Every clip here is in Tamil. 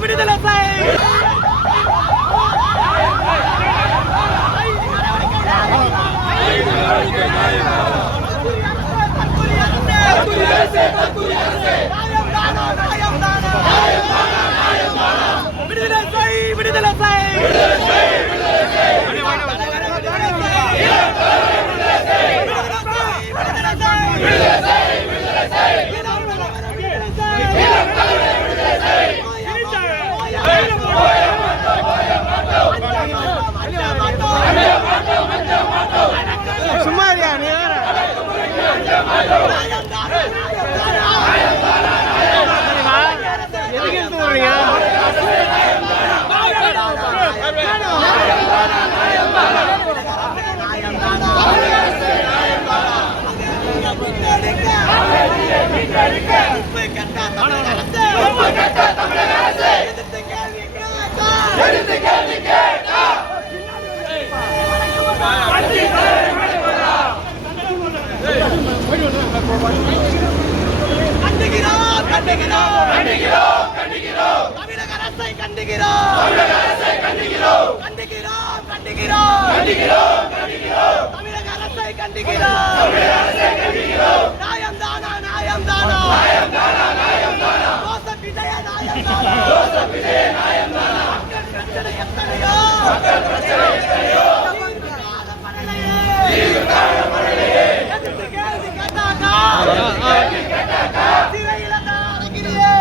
விடுதலை செய் விடுதலை செய் சும்மாரியா நீ எதுக்கு எடுத்து போறீங்க தமிழக அரசை கண்டிக்கிறோம் தமிழக அரசை கண்டிக்கிறோம் நியாயம் தானா ஜோசப் விஜய நியாயம் தானா மக்கள் பிரச்சனை எத்தனையோ எதிர்த்து கேள்வி கேட்டாக்கா சிறையில தான் அடங்கிறியே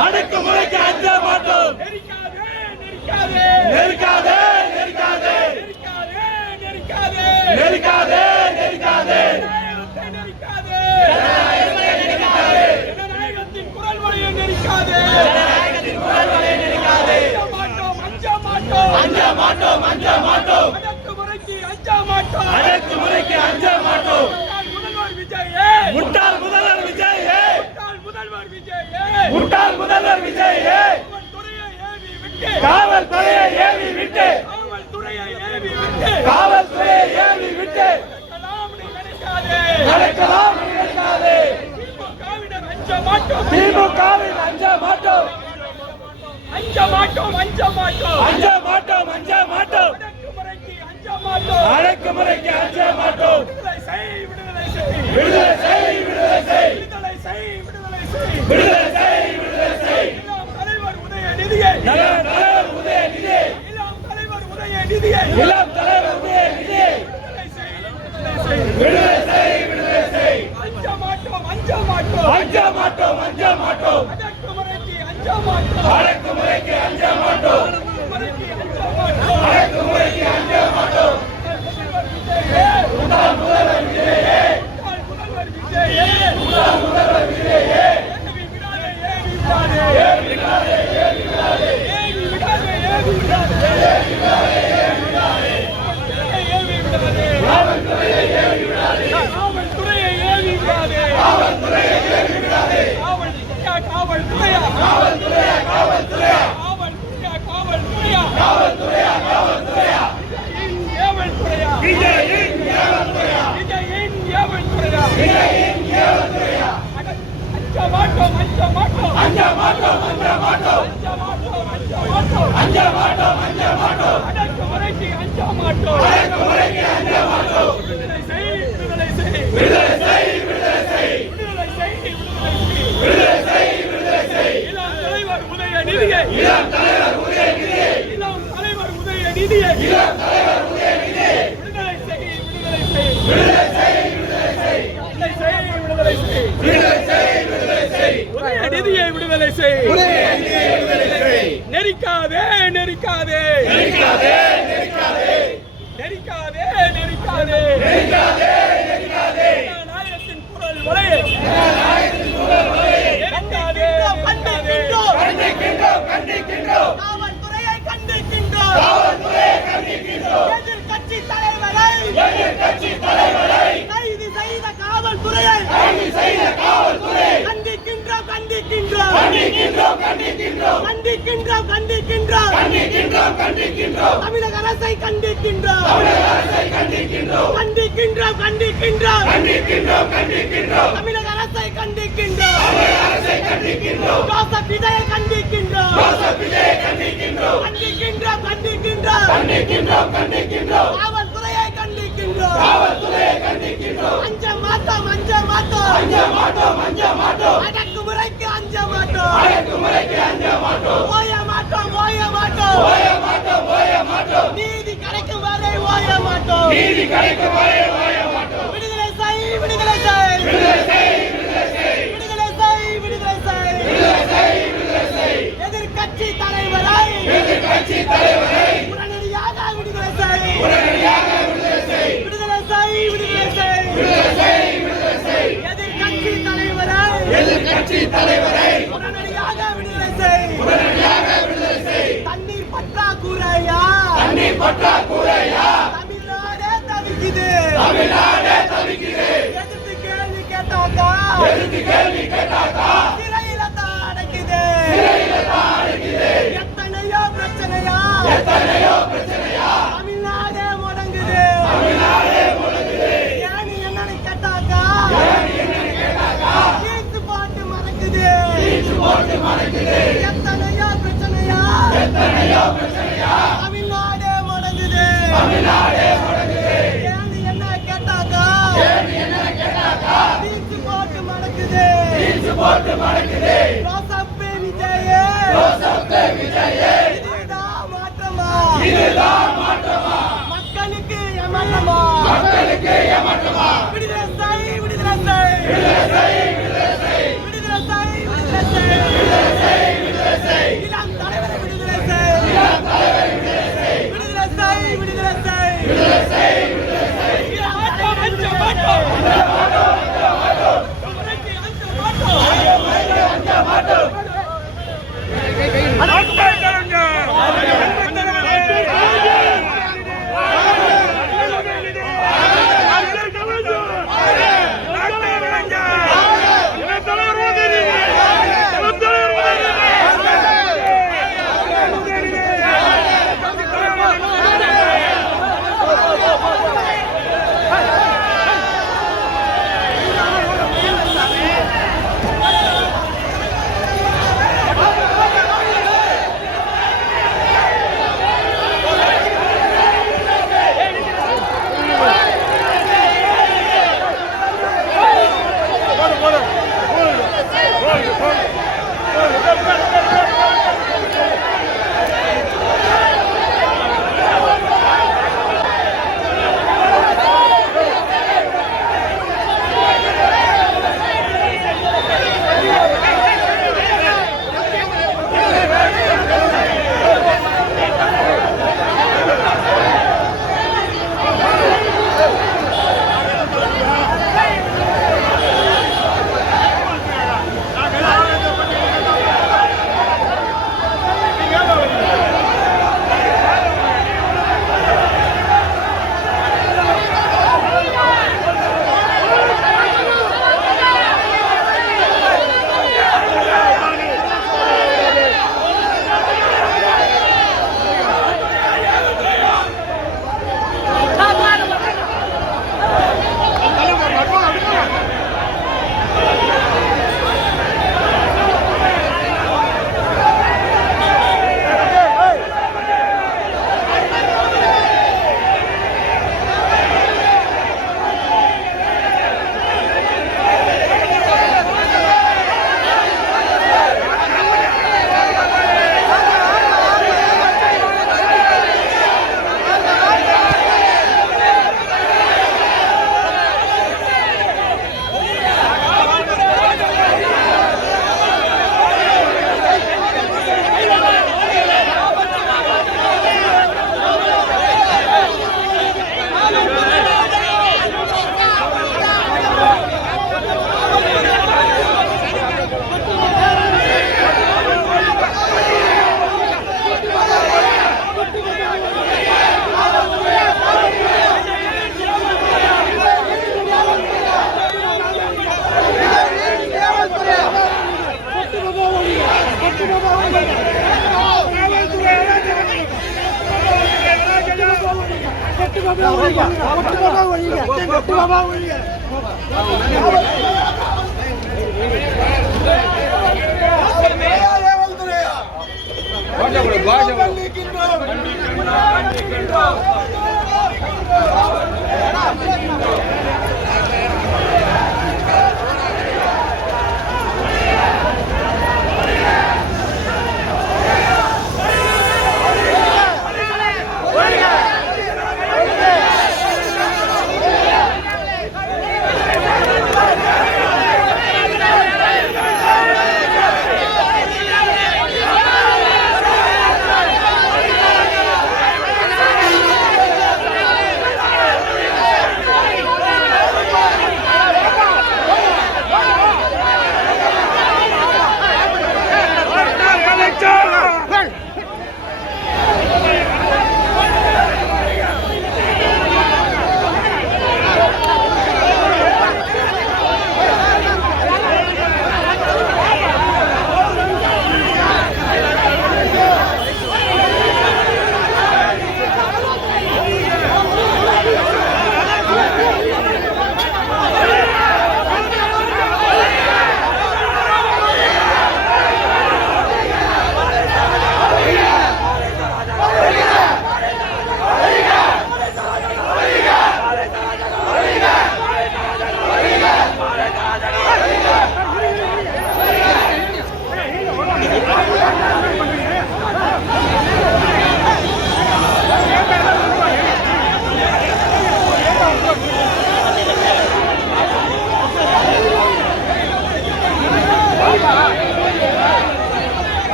அடக்குமுறைக்கு அஞ்ச மாட்டோம் ஜனநாயகத்தின் குரல் வழியை நெரிக்காதே அஞ்ச மாட்டோம் அடக்குமுறைக்கு அஞ்ச மாட்டோம் முட்டாள் முதல்வர் விஜய் காவல்துறையை ஏவி விட்டு நடக்கலாம் நினைக்காதே திமுகவின் அஞ்ச மாட்டோம் அடக்குமுறைக்கு அஞ்ச மாட்டோம் விடுதலை செய் தலைவர் உதயநிதியை இளம் தலைவர் உதயநிதியை விடுதலை செய் அஞ்ச மாட்டோம் அடக்குமுறைக்கு அஞ்ச மாட்டோம் முதல்வர் விஜயே விடுதலை செய் செய். விடுதலை செய். நெரிக்காதே நெரிக்காதே நெரிக்காதே நெரிக்காதே நெரிக்காதே நெரிக்காதே ஜனநாயகத்தின் குரல் வலையை நெரிக்காதே கண்டிக்கின்றோம் கண்டிக்கின்றோம் காவல்துறையை கண்டிக்கின்றோம். எதிர்க்கட்சி தலைவரை கைது செய்த காவல்துறையை கண்டிக்கின்றோம் கண்டிக்கின்றோம் தமிழக அரசை கண்டிக்கின்றோம். தமிழக அரசை கண்டிக்கின்றோம். ஜோசப் விஜயை கண்டிக்கின்றோம். காவல்துறையை கண்டிக்கின்றோம். அஞ்ச மாட்டோம் அடக்குமுறைக்கு அஞ்ச மாட்டோம். ஓய மாட்டோம் நீதி கிடைக்கும் வரை ஓய மாட்டோம். விடுதலை செய். எதிர்க்கட்சி தலைவரை உடனடியாக விடுதலை செய். விடுதலை செய். எதிர்க்கட்சி தலைவரை உடனடியாக விடுதலை செய். தண்ணீர் பற்றாக்குறையா தமிழ்நாடே தவிக்குது. எதிர்த்து கேள்வி கேட்டாக்கா சிறையில தான் அடைக்குது. எத்தனையோ பிரச்சனையா தமிழ்நாடே முடங்குது. ஏன்னு என்னன்னு கேட்டாக்கா தீர்த்து போட்டு மறக்குது. எத்தனையோ பிரச்சனையா தமிழ்நாடே முடங்குது. ஏன்னு என்ன கேட்டாக்கா தீர்த்து போட்டு மறக்குது. ரோசப்பே விஜயே இதுதான் மாற்றமா? மக்களுக்கு ஏமாற்றமா? விடுதலை செய். இளம் தலைவரை விடுதலை செய். விடுதலை செய். அஞ்ச மாட்டோம். மக்கள்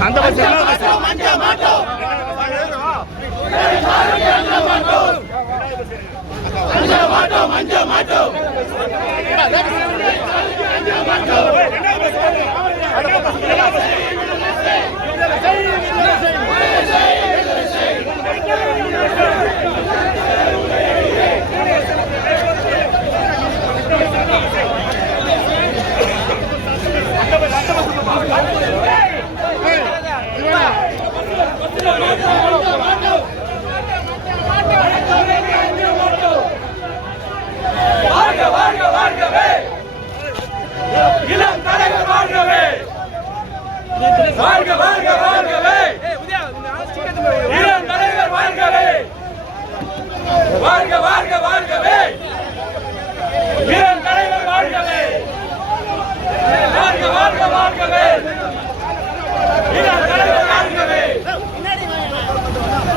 அந்த பஸ் மஞ்ச மாட்டோம் மஞ்ச மாட்டோம் இளம் தலைவர் வாழ்கவே, வாழ்க வாழ்க வாழ்கவே, இளம் தலைவர் வாழ்கவே, வாழ்க வாழ்க வாழ்கவே, இளம் தலைவர் வாழ்கவே, வாழ்க வாழ்க வாழ்கவே, இளம் தலைவர் வாழ்கவே,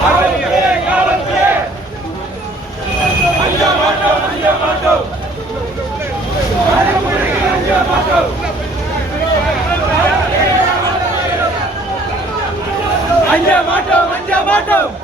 காவல்துறை காவல்துறை அஞ்ச மாட்டோம் அஞ்ச மாட்டோம் அஞ்ச மாட்டோம் அஞ்ச மாட்டோம் அஞ்ச மாட்டோம்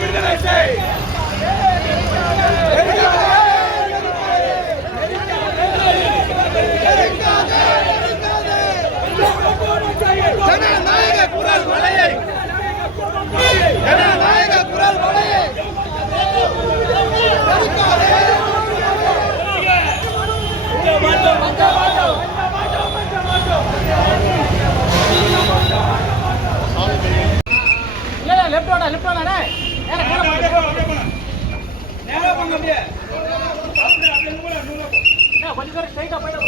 விடுதலை செய் ஜனநாயக குரல் மலையை ஜனநாயக குரல் மலையை கொஞ்சம் ஸ்ட்ரைட்டா போயிட்டு